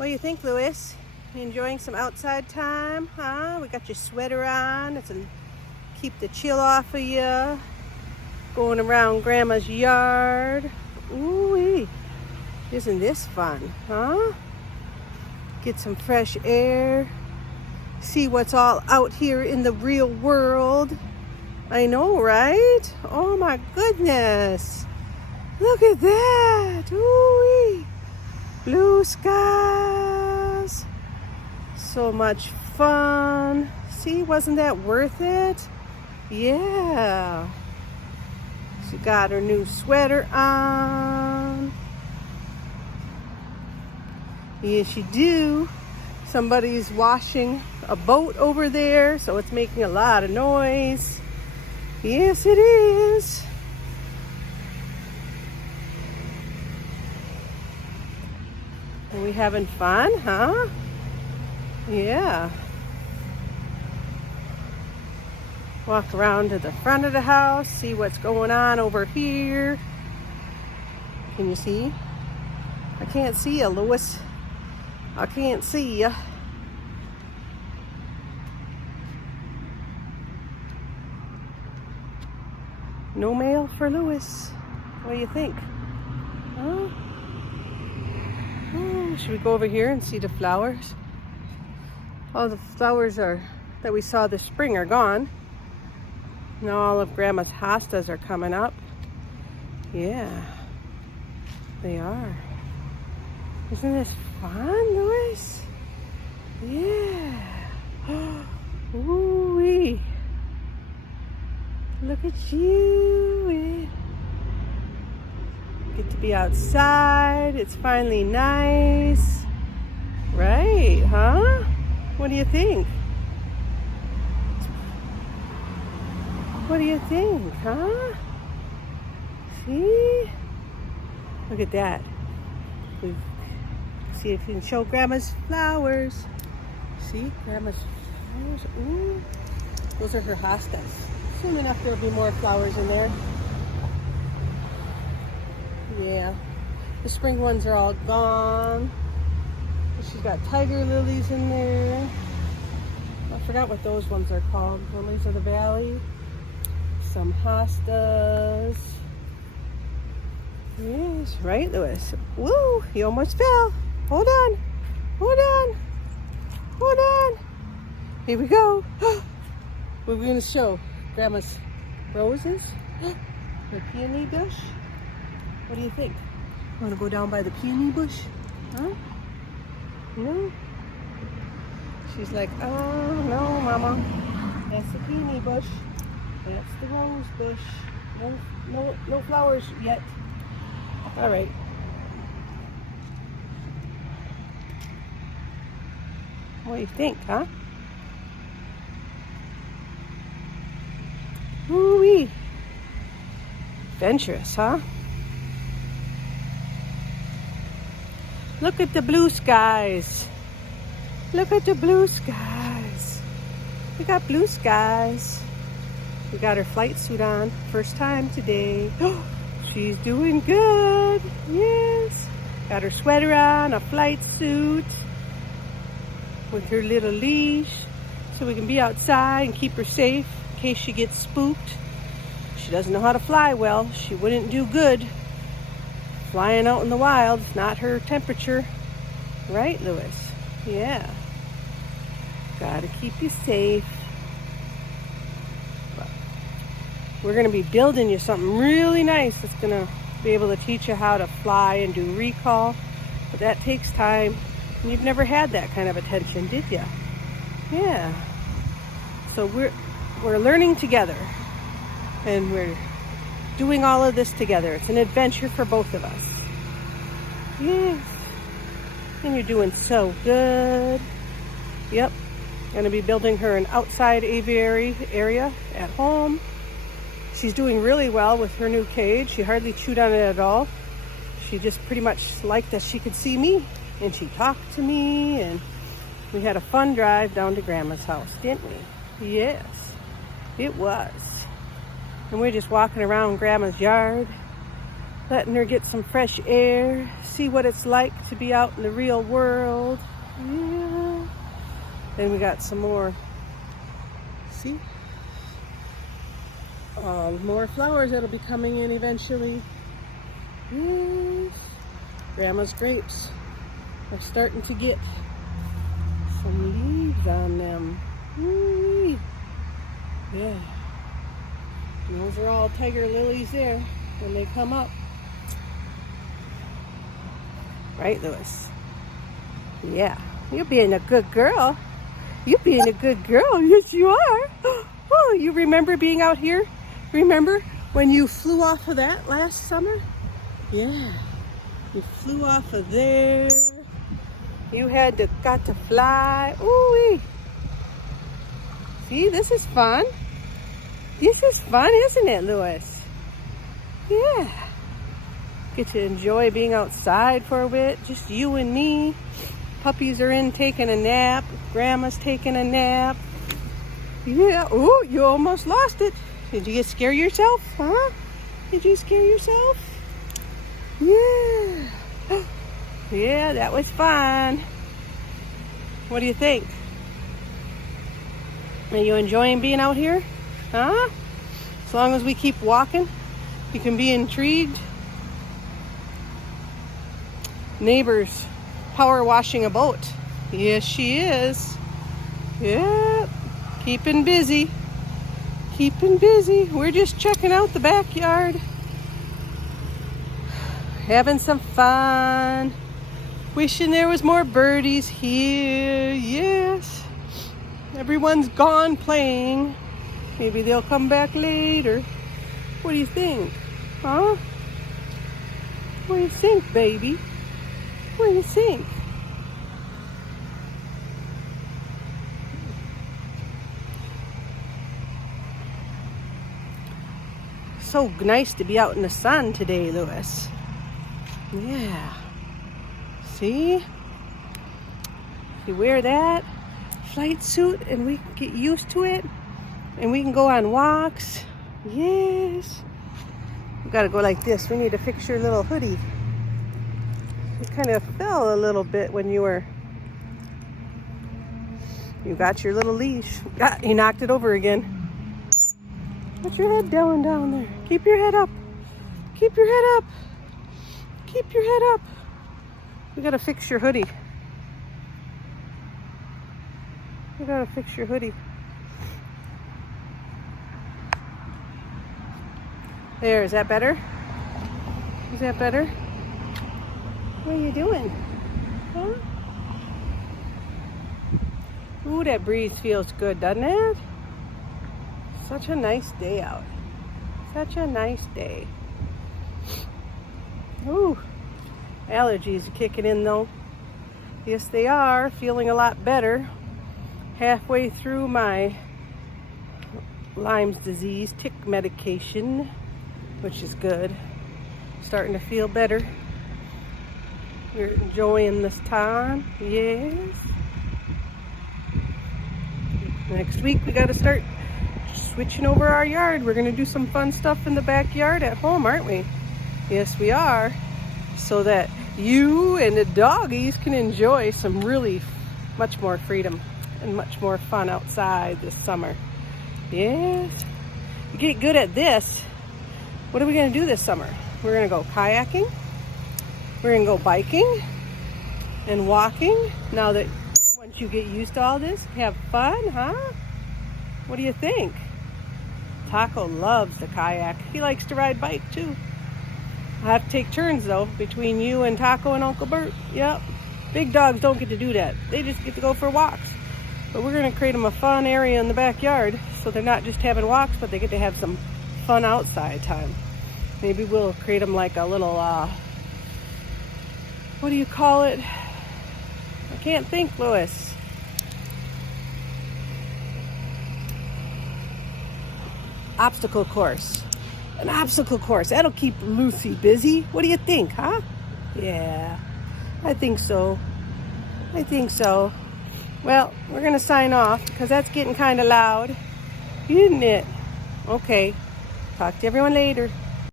What do you think, Louis? You enjoying some outside time, huh? We got your sweater on. It's to keep the chill off of you. Going around Grandma's yard. Ooh-wee. Isn't this fun, huh? Get some fresh air. See what's all out here in the real world. I know, right? Oh my goodness. Look at that. Ooh-wee. Blue skies. So much fun. See, wasn't that worth it? Yeah. She got her new sweater on. Yes, you do. Somebody's washing a boat over there, so it's making a lot of noise. Yes, it is. Are we having fun, huh? Yeah. Walk around to the front of the house, see what's going on over here. Can you see? I can't see you, Louis. I can't see you. No mail for Louis. What do you think? Huh? Oh, should we go over here and see the flowers? All the flowers that we saw this spring are gone. Now all of Grandma's hostas are coming up. Yeah, they are. Isn't this fun, Louis? Yeah. Ooh-wee. Look at you. Get to be outside. It's finally nice. Right, huh? What do you think? What do you think, huh? See? Look at that. See if you can show Grandma's flowers. See, Grandma's flowers. Ooh, those are her hostas. Soon enough there'll be more flowers in there. Yeah, the spring ones are all gone. She's got tiger lilies in there. I forgot what those ones are called. Lilies of the valley. Some hostas. Yes, right, Louis? Woo, you almost fell. Hold on. Hold on. Hold on. Here we go. We're going to show Grandma's roses. The peony bush. What do you think? Want to go down by the peony bush? Huh? No? She's like, oh, no, Mama. That's the peony bush. That's the rose bush. No flowers yet. All right. What do you think, huh? Ooh-wee. Adventurous, huh? Look at the blue skies. Look at the blue skies. We got blue skies. We got her flight suit on. First time today. She's doing good. Yes. Got her sweater on, a flight suit with her little leash so we can be outside and keep her safe in case she gets spooked. She doesn't know how to fly well. She wouldn't do good flying out in the wild. It's not her temperature. Right, Louis? Yeah. Gotta keep you safe. But we're gonna be building you something really nice that's gonna be able to teach you how to fly and do recall. But that takes time. And you've never had that kind of attention, did you? Yeah. So we're learning together. And we're doing all of this together. It's an adventure for both of us. Yes. And you're doing so good. Yep. Gonna be building her an outside aviary area at home. She's doing really well with her new cage. She hardly chewed on it at all. She just pretty much liked that she could see me. And she talked to me. And we had a fun drive down to Grandma's house, didn't we? Yes, it was. And we're just walking around Grandma's yard. letting her get some fresh air, see what it's like to be out in the real world. Yeah. Then we got some more, see? More flowers that'll be coming in eventually. Yes. Grandma's grapes are starting to get some leaves on them. Woo-wee. Yeah. And those are all tiger lilies there when they come up. Right, Lewis? Yeah. You're being a good girl. You're being a good girl. Yes, you are. Oh, you remember being out here? Remember when you flew off of that last summer? Yeah. You flew off of there. You got to fly. Ooh-wee. See, this is fun. This is fun, isn't it, Lewis? Yeah. Get to enjoy being outside for a bit. Just you and me. Puppies are in taking a nap. Grandma's taking a nap. Yeah. Oh, you almost lost it. Did you scare yourself? Huh? Did you scare yourself? Yeah. Yeah, that was fun. What do you think? Are you enjoying being out here? Huh? As long as we keep walking, you can be intrigued. Neighbor's power washing a boat. Yes, she is. Yeah, keeping busy. Keeping busy. We're just checking out the backyard. Having some fun. Wishing there was more birdies here. Yes. Everyone's gone playing. Maybe they'll come back later. What do you think? Huh? What do you think, baby? What do you think? So nice to be out in the sun today, Lewis. Yeah. See? If you wear that flight suit and we can get used to it and we can go on walks. Yes. We gotta go like this. We need to fix your little hoodie. It kind of fell a little bit when you got your little leash. You knocked it over again. Put your head down there. Keep your head up. Keep your head up. Keep your head up. We gotta fix your hoodie. We gotta fix your hoodie. There, is that better? Is that better? What are you doing? Huh? Ooh, that breeze feels good, doesn't it? Such a nice day out. Such a nice day. Ooh, allergies are kicking in though. Yes, they are. Feeling a lot better. Halfway through my Lyme's disease tick medication, which is good. Starting to feel better. We're enjoying this time. Yes. Next week we got to start switching over our yard. We're going to do some fun stuff in the backyard at home, aren't we? Yes, we are. So that you and the doggies can enjoy some really much more freedom and much more fun outside this summer. Yes. You get good at this. What are we going to do this summer? We're going to go kayaking. We're going to go biking and walking. Now that once you get used to all this, have fun, huh? What do you think? Taco loves the kayak. He likes to ride bike too. I have to take turns though between you and Taco and Uncle Burt. Yep. Big dogs don't get to do that. They just get to go for walks. But we're going to create them a fun area in the backyard so they're not just having walks, but they get to have some fun outside time. Maybe we'll create them like a little, what do you call it? I can't think, Lewis. Obstacle course. An obstacle course. That'll keep Lucy busy. What do you think, huh? Yeah, I think so. I think so. Well, we're going to sign off because that's getting kind of loud, isn't it? Okay. Talk to everyone later.